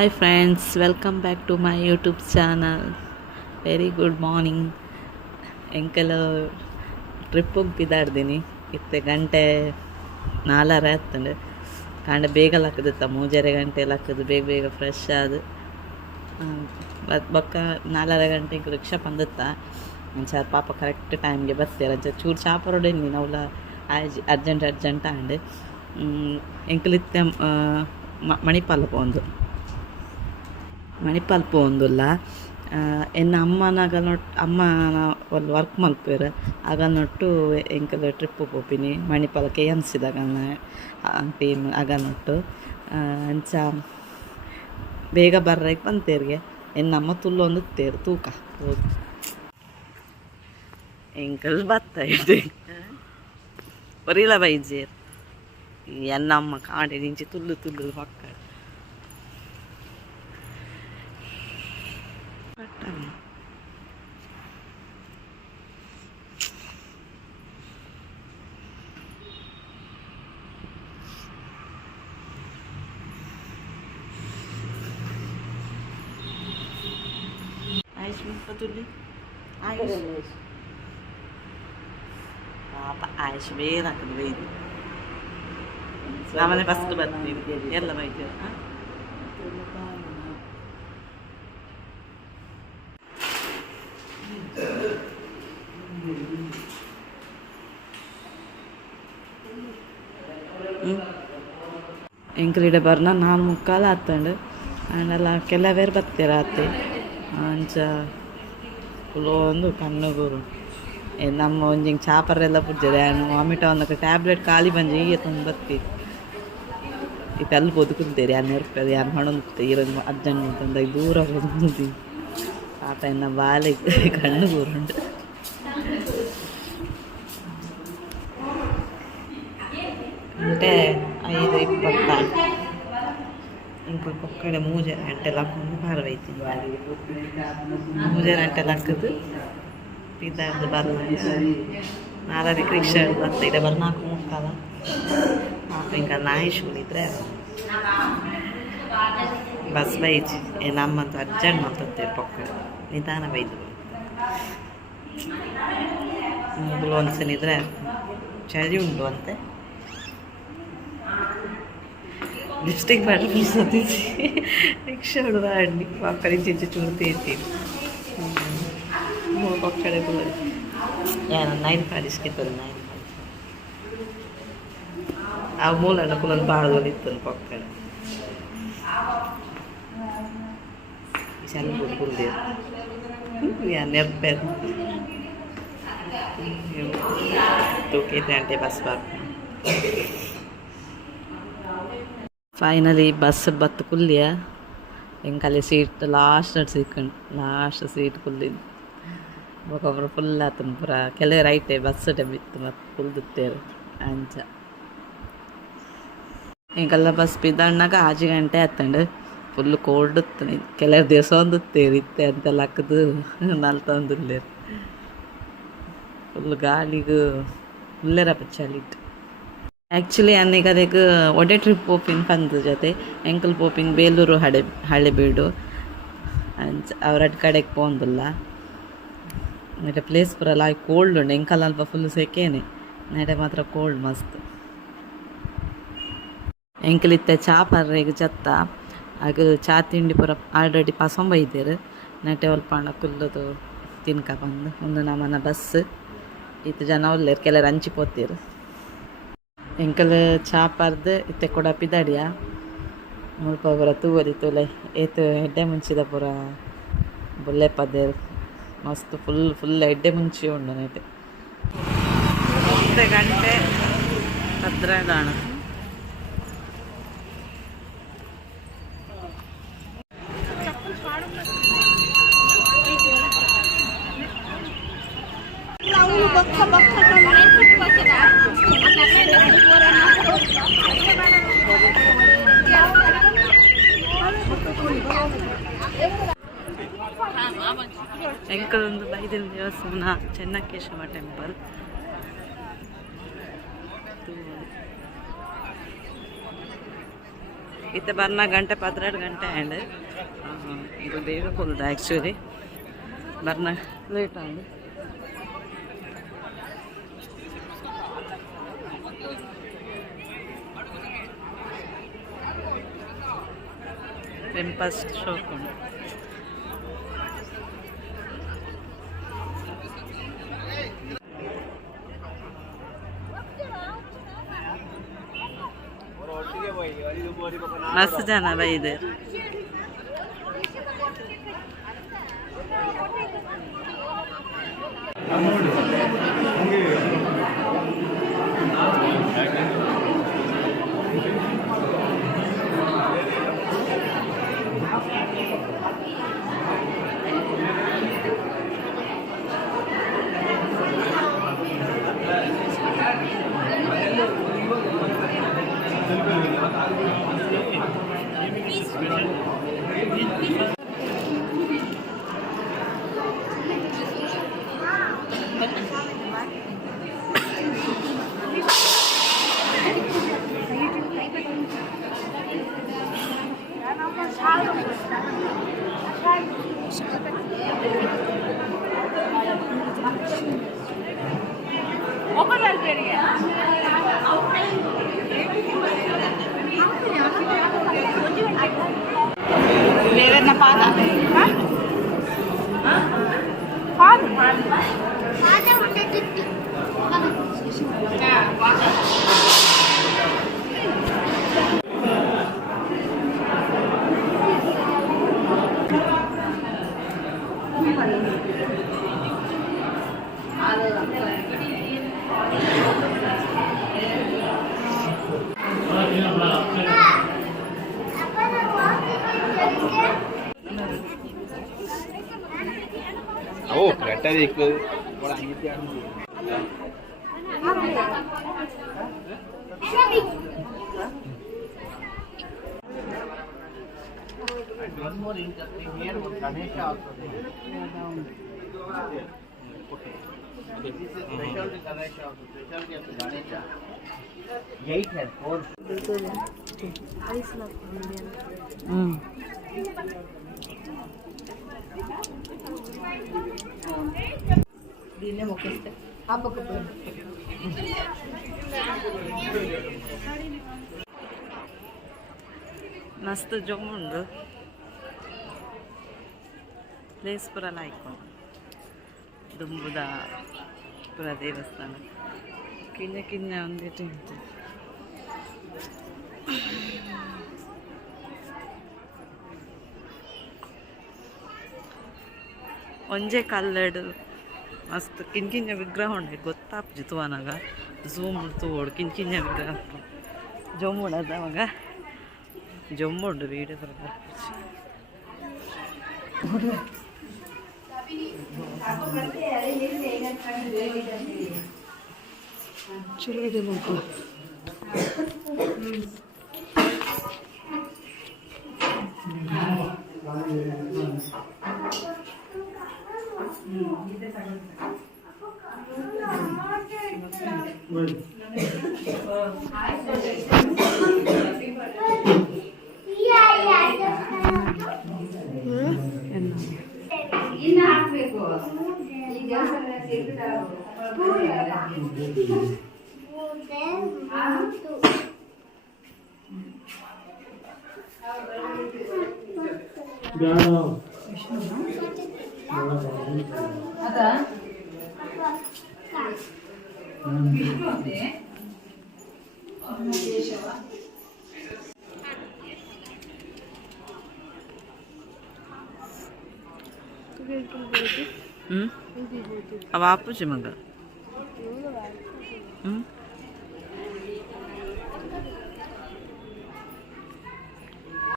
Hi friends, welcome back to my YouTube channel. Very good morning. ಎಂಕಲ್ trip ಹೋಗ್ತಿದ್ದಾಡ್ದೀನಿ ಇತ್ತೆ ಗಂಟೆ 4 ಆಯ್ತಂಡು ಕಾಂಡ ಬೇಗ ಲಕ್ಕದಿತ್ತ 3:30 ಲಕ್ಕದು ಬೇಗ ಬೇಗ ಫ್ರೆಶ್ ಆದ ಬೊಕ್ಕ 4 ಗಂಟೆಗೆ ರಿಕ್ಷಾ ಬಂದಿತ್ತ ಅಂಚಾರ ಪಾಪ ಕರೆಕ್ಟ್ ಟೈಮ್ಗೆ ಬರ್ತೀರ ಅಂಚ ಚೂರು ಚಾಪರೋಡೆನ್ನಿ ನಾವುಲ ಅರ್ಜೆಂಟ್ ಆಂಡ್ ಎಂಕಲಿತ್ತೆ ಮಣಿಪಾಲ ಪೋಂದುಲ್ಲ ಎನ್ನ ಅಮ್ಮನ ಒಂದು ವರ್ಕ್ ಮಲ್ಪೇರು ಆಗನೊಟ್ಟು ಎಂಕಲ್ ಟ್ರಿಪ್ ಪೋಪಿನಿ ಮಣಿಪಾಲ KMCದಾಗನ ಟೀಮ್ ಆಗನೊಟ್ಟು ಅಂಚ ಬೇಗ ಬರ್ರಕ್ಕೆ ಬಂತೇರಿಗೆ ಎನ್ನಮ್ಮ ತುಲ್ಲೊಂದು ತೇರು ತೂಕ ಹೋಗಿ ಎಂಕಲ್ ಬತ್ತ ಇದೆ ಬರೀಲ ಬೈಜೇರ್ ಎನ್ನಮ್ಮ ಕಾಂಡೆ ನಿಂಚಿ ತುಲ್ಲು ಪಕ್ಕ Ayos mo patuloy. Ayos. Ayos ಬೇರೆ ಹಾಕಿದ್ರು ಬೈದು ನಾವನ್ನೇ ಫಸ್ಟ್ ಬರ್ತೀವಿ ಎಲ್ಲ ಬೈದು ಎಂಕಲಿಡೆ ಬರ್ನ 4:45 ಆತಂಡು ಅಂಡೆಲ್ಲ ಕೆಲವೇರು ಬರ್ತೀರ ಆತೆ ಅಂಚ ಕುಲೊಂದು ಕಣ್ಣುಗೂರು ನಮ್ಮ ಒಂಜಿಂಗ್ ಚಾಪರೆಲ್ಲ ಪುಜ್ಜದೆ ವಾಮಿಟ ಒಂದಕ್ಕೆ ಟ್ಯಾಬ್ಲೆಟ್ ಖಾಲಿ ಬಂಜಿ ಈಗ ತುಂಬ ಬರ್ತೀವಿ ಇಪ್ಪೆಲ್ಲ ಬದುಕುತ್ತೇರಿ 200 ರೂಪಾಯಿ ಯಾರು ಹೊಣೊಂದು ಇರಂಗ ಅರ್ಜೆಂಟ್ ತಂದ ದೂರ ಬದುಕುತ್ತೀವಿ ಆತ ಇನ್ನ ಬಾಲೆ ಕಣ್ಣುಗೂರುಂಡು ಗಂಟೆ 5:20 ಇಂಕೊ ಪೊಕ್ಕಡೆ 3 ಗಂಟೆ ಹಾಕೊಂಡು ಪಾರವೈತೀನಿ ಮೂಜೆ ಗಂಟೆ ಹಾಕಿದ್ದು ಇದಾರ್ದು ಬರಲ್ಲ 4 ರಿಕ್ಷಾ ಬರ್ತಾ ಇದೆ 4:45 ಮಾತು ಇಂಕ ನಾಯಿ ಶೂಲಿದ್ರೆ ಬಸ್ ಬೈಜಿ ನಮ್ಮಂತೂ ಅರ್ಜೆಂಟ್ ಮಾತಾಡ್ತೇವೆ ಪೊಕ್ಕಡೆ ನಿಧಾನ ಬೈದು ಮೊದಲು ಒಂದ್ಸನಿದ್ರೆ ಚಳಿ ಉಂಟು ಅಂತೆ ಲಿಪ್ಸ್ಟಿಕ್ ಮಾಡಿ ಸತಿಸಿ ರಿಕ್ಷಾ ಹೊಡೆದ ಅಡ್ಡಿ ಮಕ್ಕಳ ಚಿಂಚೆ ಚೂರು ತೀರ್ತೀನಿ ಪಕ್ಕಡೆ ಕೂಡ ಏನು 9 ಇಸ್ಕಿತ್ತದು 9 ಆ ಮೂಲನ ಕುಲೊಂದು ಬಾಳದಲ್ಲಿತ್ತು ಪಕ್ಕಡೆ ಚೆಲ್ಲ ಕುಲ್ದಿರು ನೆಪ್ಪೆದು ತೂಕೈತೆ ಗಂಟೆ ಬಸ್ ಬರ್ತೀನಿ ಫೈನಲಿ ಬಸ್ ಬತ್ತು ಕುಲ್ಲಿಯ ಎಂಕಲ್ಲಿ ಸೀಟ್ ಲಾಸ್ಟ್ ಸೀಟ್ ಕುಲ್ಲಿದ್ದು ಒಬ್ಬೊಬ್ಬರು ಫುಲ್ ಆತನ ಪೂರ ಕೆಲವು ರೈಟೇ ಬಸ್ ಬಿತ್ತು ಮತ್ತು ಕುಲ್ದುತ್ತೇರು ಅಂಚ ಎಂಕಲ್ಲ ಬಸ್ ಬಿದ್ದಣ್ಣಾಗ 5 ಗಂಟೆ ಆತಂಡು ಫುಲ್ ಕೋಲ್ಡ್ ಕೆಲವು ದಿವಸ ಒಂದುತ್ತೇರು ಇತ್ತೆ ಅಂತೆಲ್ಲ ಹಾಕಿದು ನಲ್ತೊಂದುಲ್ಲೇರು ಫುಲ್ ಗಾಳಿಗೂ ಉಲ್ಲೇರಪ್ಪ ಚಳಿಟ್ಟು ಆ್ಯಕ್ಚುಲಿ ಅನ್ನೀಗ ಅದಕ್ಕೆ ಒಡೆ ಟ್ರಿಪ್ ಪೋಪಿನ ಪಂದ ಜೊತೆ ಎಂಕಲ್ ಪೋಪಿನ ಬೇಲೂರು ಹಳೆಬೀಡು ಅಂಚ ಅವ್ರ ಕಡೆಗೆ ಪೋಂದಿಲ್ಲ ನೆಡೆ ಪ್ಲೇಸ್ ಪೂರಲ್ಲ ಕೋಲ್ಡ್ ಉಂಡು ಎಂಕಲ್ ಅಲ್ಪ ಫುಲ್ ಸೆಕೆನೆ ನೆಡೆ ಮಾತ್ರ ಕೋಲ್ಡ್ ಮಸ್ತ್ ಎಂಕಲಿತ್ತೆ ಚಾ ಪರ್ರೆಗೆ ಚತ್ತ ಆಗ ಚಾ ತಿಂಡಿ ಪೂರ ಆಲ್ರೆಡಿ ಪಸಂಬೈದೇರು ನೆಟೆ ಒಲ್ಪಣ್ಣ ಕುಲ್ಲದು ತಿನ್ಕ ಬಂದು ಒಂದು ನಮ್ಮನ ಬಸ್ ಇತ್ತು ಜನ ಒಲ್ಲೇರು ಕೆಲರು ಹಂಚಿ ಪೋತೀರು ಎಂಕಲ್ ಚಾ ಪರ್ದು ಇತ್ತೆ ಕೂಡ ಪಿದಾಡಿಯ ಮುಲ್ಪ ಪೂರ ತೂವಲಿ ತುಲೆ ಏತು ಎಡ್ಡೆ ಮುಂಚಿದ ಪೂರ ಬೊಲ್ಲೆ ಪದೇರು ಮಸ್ತ್ ಫುಲ್ ಎಡ್ಡೆ ಮುಂಚಿ ಉಂಡು ನೆಟೆ 10 ಗಂಟೆ 15 ಎಂಕಲೊಂದು ಬೈದಿನ ದೇವಸ್ಥಾನ ಚೆನ್ನಕೇಶವ ಟೆಂಪಲ್ ಇತ್ತೆ ಬರ್ನ ಗಂಟೆ 12 ಗಂಟೆ ಆ್ಯಂಡ್ ಇದು ಬೇಗ ಕುಲ್ದ ಆ್ಯಕ್ಚುಲಿ ಬರ್ನ ಲೇಟ್ ಆಗಿ ಫಸ್ಟ್ ಶೋಕೊಂಡು ಮಸ್ತ್ ಜನ ಬೈದೆ Oh, kereta dia ikut orang ini dia. One more interesting here, Ganesha also there. Okay. This is special to Ganesha also, special to Ganesha. 8 has 4. దీన్నే మొక్కిస్తే ఆ పక్క ಮಸ್ತ್ ಜೊಮ್ಮುಂಡು ಪ್ಲೇಸ್ ಪೂರ ಲಾಯ್ಕು ದುಂಬುದ ಪೂರ ದೇವಸ್ಥಾನ ಕಿನ್ನ ಕಿನ್ನ ಒಂದಿಟ್ಟು ಉಂಟು ಒಂಜೆ ಕಲ್ಲಡು ಮಸ್ತ್ ಕಿಂಕಿಂಜ ವಿಗ್ರಹ ಉಂಡೆ ಗೊತ್ತಾಪ್ಜಿ ತೂವನಾಗ ಝೂಮ್ ತೂವೋಡು ಕಿಂಕಿಂಜ ವಿಗ್ರಹ ಜೊಮ್ಮುಡದ ಮಗ ಜೊಮ್ಮುಂಡು ವೀಡಿಯೋ ಬರಬೇಕು ಚಲೋ ಇದೆ ಮಕ್ಕಳು ಇನ್ನು ಹಾಕ್ಬೇಕು ಈ ದೇವಸ್ಥಾನ ಅವ ಆಪುಜಿ ಮಗ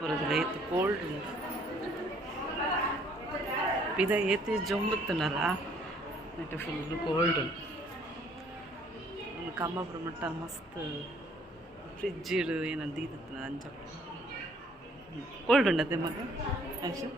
ಬರೋದಿಲ್ಲ ಏತು ಕೋಲ್ಡ್ ಇದ ಏತಿ ಜೊಂಬುತ್ತನಲ್ಲ ನೆಟ್ಟೆ ಫುಲ್ ಕೋಲ್ಡ್ ಒಂದು ಕಂಬಾಪುರ ಮಟ್ಟ ಮಸ್ತ್ ಫ್ರಿಜ್ ಇಡು ಏನಂತ ಇದ್ದತ್ತ ಅಂಚ ಕೋಲ್ಡ್ ಉಂಡತ್ತೆ ಮಗ ಆಯ್ತು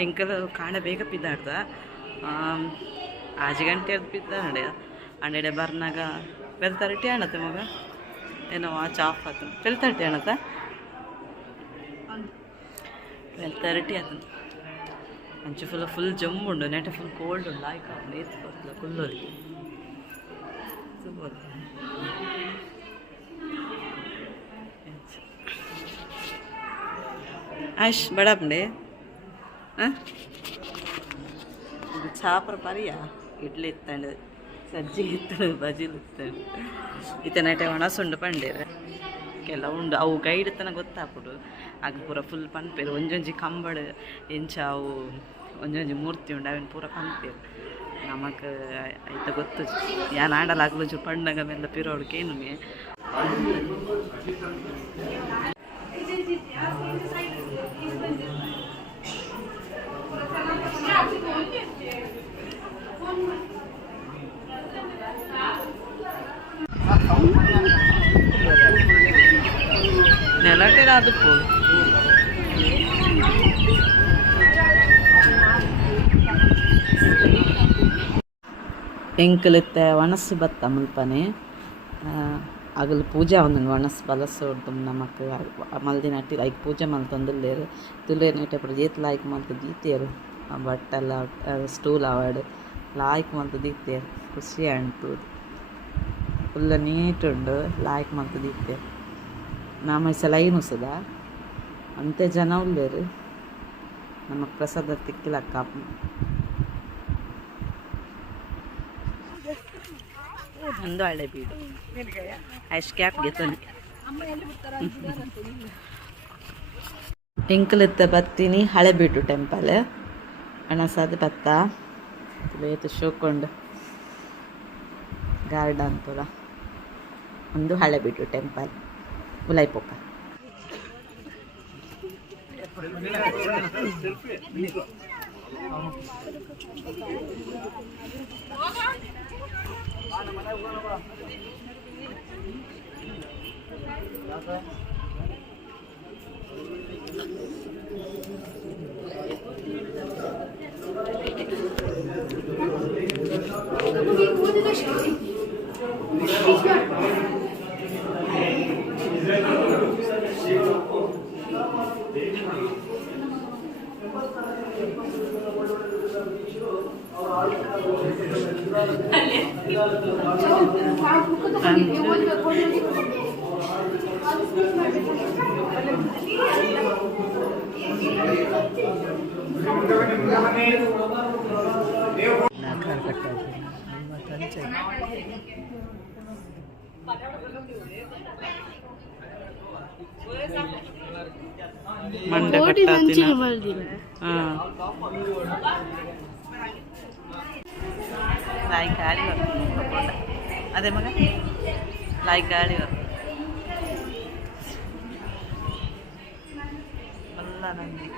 ಎಂಕಲ್ ಕಾಣ ಬೇಗ ಪಿದ್ದಾಡ್ದ 5 ಗಂಟೆ ಪಿದ್ದಾಡೆ ಅಂಡೆಡೆ ಬರ್ನಾಗ 12:30 ಆಣತ್ತೆ ಮಗ ಏನೋ ವಾಚ್ ಆಫ್ ಆತು 12:30 ಆಣತ್ತ 12:30 ಆತು ಅಂಚೆ ಫುಲ್ ಜಮ್ಮು ಉಂಡು ನೆಟ ಫುಲ್ ಕೋಲ್ಡ್ ಉಂಡು ಆಯ್ಕ ಏತ್ ಬರ್ತಲ್ಲ ಕುಲ್ಲೋರಿ ಸುಬೋದು ಆಶ್ ಬಡಾಪಂಡೆ ಚಾಪರ ಪರಿಯಾ ಇಡ್ಲಿ ಇತ್ತಂಡು ಸಜ್ಜಿಗೆ ಇತ್ತಂಡು ಬಜಿಲು ಇತ್ತಂಡು ಇತನಟೆ ಒಣಸುಂಡು ಪಂಡೇರು ಕೆಲವುಂಡು ಅವು ಗೈಡ್ ತನ ಗೊತ್ತಾಪುಡು ಆಗ ಪೂರ ಫುಲ್ ಪನ್ಪೇರು ಒಂಜೊಂಜಿ ಕಂಬಡ್ ಎಂಚ ಅವು ಒಂಜೊಂಜಿ ಮೂರ್ತಿ ಉಂಡು ಅವನ್ ಪೂರ ಪನ್ಪೇರು ನಮಕ್ ಐತ ಗೊತ್ತು ಯಾನ್ ಆಡಲಾಗ್ಲು ಚೂರು ಪಂಡಗ ಮೆಲ್ಲ ಪಿರೋಡ್ಕೇನು ನೆಲಟೆ ಅದು ಎಂಕಲಿತ್ತೆ ವನಸ್ಸು ಬತ್ತ ಮುಲ್ಪನೆ ಆಗಲು ಪೂಜೆ ಒಂದು ವನಸ್ಸು ಬಲಸೋಡ್ದು ನಮಕ್ ಮಲ್ದಿನ ಅಟ್ಟಿ ಲೈಕ್ ಪೂಜೆ ಮಲ್ತೊಂದುಲ್ಲೇರು ತುಲೇನೇಟೆ ಪ್ರಜೇತ್ ಲಾಯ್ಕ್ ಮಲ್ತು ದೀತೇರು ಬಟ್ಟೆಲ್ಲ ಸ್ಟೂಲ್ ಅವಾರ್ಡ್ ಲಾಯ್ಕ್ ಮಲ್ತು ದೀತೇರು ಖುಷಿ ಅಂಟು ಫುಲ್ ನೀಟುಂಡು ಲಾಯ್ಕ್ ಮಲ್ತು ದೀತೇರು ನಾಮೈಸ ಲೈನ್ ಉಸದ ಅಂತೆ ಜನ ಉಳ್ಳೇರು ನಮಕ್ ಪ್ರಸಾದ ತಿಕ್ಕಿಲಕ್ಕ ಒಂದು ಹಳೆ ಬೀಡು ಅಷ್ಟು ಕ್ಯಾಪ್ಗೆ ತೊಂದು ಎಂಕಲಿತ್ತ ಬತ್ತೀನಿ ಹಳೆಬೀಡು ಟೆಂಪಲ್ ಅಣಸಾದ ಬತ್ತ ಬೇತು ಶೋಕೊಂಡು ಗಾರ್ಡನ್ ಪೂರ ಒಂದು ಹಳೆಬೀಡು ಟೆಂಪಲ್ ಉಲೈಪೊಕ್ಕ ಮಂಡೆ ಲಾಯ್ ಗಾಳಿ ಅದೇ ಮಗ ಲಾಯ್ ಗಾಳಿ ಮಲ್ಲ ನಂದಿ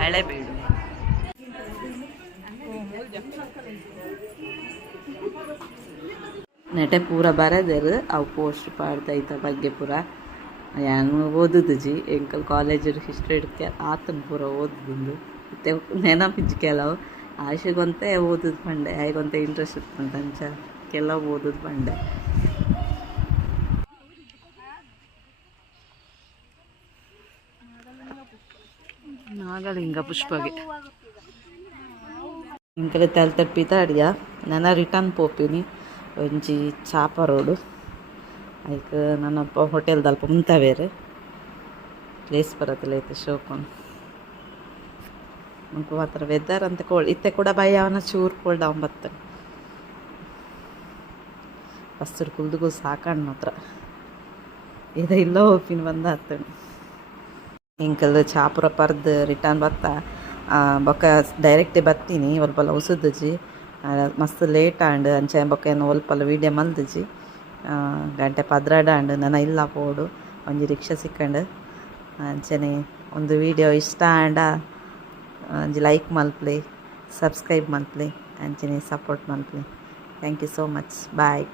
ಹಳೆಬೀಡು ನೆಟೆ ಪೂರ ಬರದರು ಅವು ಪೋಸ್ಟ್ ಪಾಡ್ದೈತ ಬಗ್ಗೆ ಪೂರ ಯಾನು ಓದುದು ಎಂಕಲ್ ಕಾಲೇಜ್ ಹಿಸ್ಟ್ರಿ ಹಿಡ್ಕೆ ಆತನ ಪೂರ ಓದುದು ಮತ್ತೆ ನೆನಪಿಜ್ಜಿ ಕೆಲವು ಆಶೆಗೊಂತೆ ಓದುದು ಬಂಡೆ ಹೇಗೊಂತೆ ಇಂಟ್ರೆಸ್ಟ್ ಇರ್ತಂತ ಅಂಚ ಕೆಲವು ಓದುದು ಬಂಡೆ ನಾಗಲಿಂಗ ಪುಷ್ಪಗೆ ಇಂಕಲೆ ತಲ್ಪೀತ ಅಡಿಯ ನನ್ನ ರಿಟರ್ನ್ ಪೋಪಿನಿ ಒಂಜಿ ಚಾಪ ರೋಡು ಐಕ್ ನನ್ನಪ್ಪ ಹೋಟೆಲ್ದಲ್ಪ ಮುಂತಾವೇರು ಪ್ಲೇಸ್ ಬರತ್ತಲೈತೆ ಶೋಕೊಂಡು ನಮ್ಗೆ ಮಾತ್ರ ವೆದರ್ ಅಂತ ಇತ್ತೆ ಕೂಡ ಭಯ ಅವನ ಚೂರು ಕೋಲ್ಡ್ ಅವತ್ತು ಫಸ್ಟ್ ಕುಲ್ದುಗೂ ಸಾಕಣ್ಣು ಮಾತ್ರ ಇದ ಇಲ್ಲ ಹೋಪಿನ ಬಂದ ಹತ್ತಣಿ ಇಂಕಲ್ ಚಾಪುರ ಪರ್ದು ರಿಟರ್ನ್ ಬತ್ತ ಬೊಕ್ಕ ಡೈರೆಕ್ಟೇ ಬತ್ತೀನಿ ಒಲ್ಪಲ್ಲ ಉಸುದಜಿ ಮಸ್ತ್ ಲೇಟ್ ಆಂಡ್ ಅಂಚೆ ಬೊಕ್ಕ ಏನು ಒಲ್ಪಲ್ಲ ವೀಡಿಯೋ ಮಲ್ದಜಿ ಗಂಟೆ ಪದ್ರಾಡಾಂಡ್ ನನ್ನ ಇಲ್ಲ ಪೋಡು ಒಂಜಿ ರಿಕ್ಷಾ ಸಿಕ್ಕಂಡು ಅಂಚನೆ ಒಂದು ವೀಡಿಯೋ ಇಷ್ಟ ಆಂಡ ಒಂಜಿ ಲೈಕ್ ಮಲ್ಪ್ಲಿ ಸಬ್ಸ್ಕ್ರೈಬ್ ಮಲ್ಪ್ಲಿ ಅಂಚನೆ ಸಪೋರ್ಟ್ ಮಲ್ಪ್ಲಿ thank you so much bye.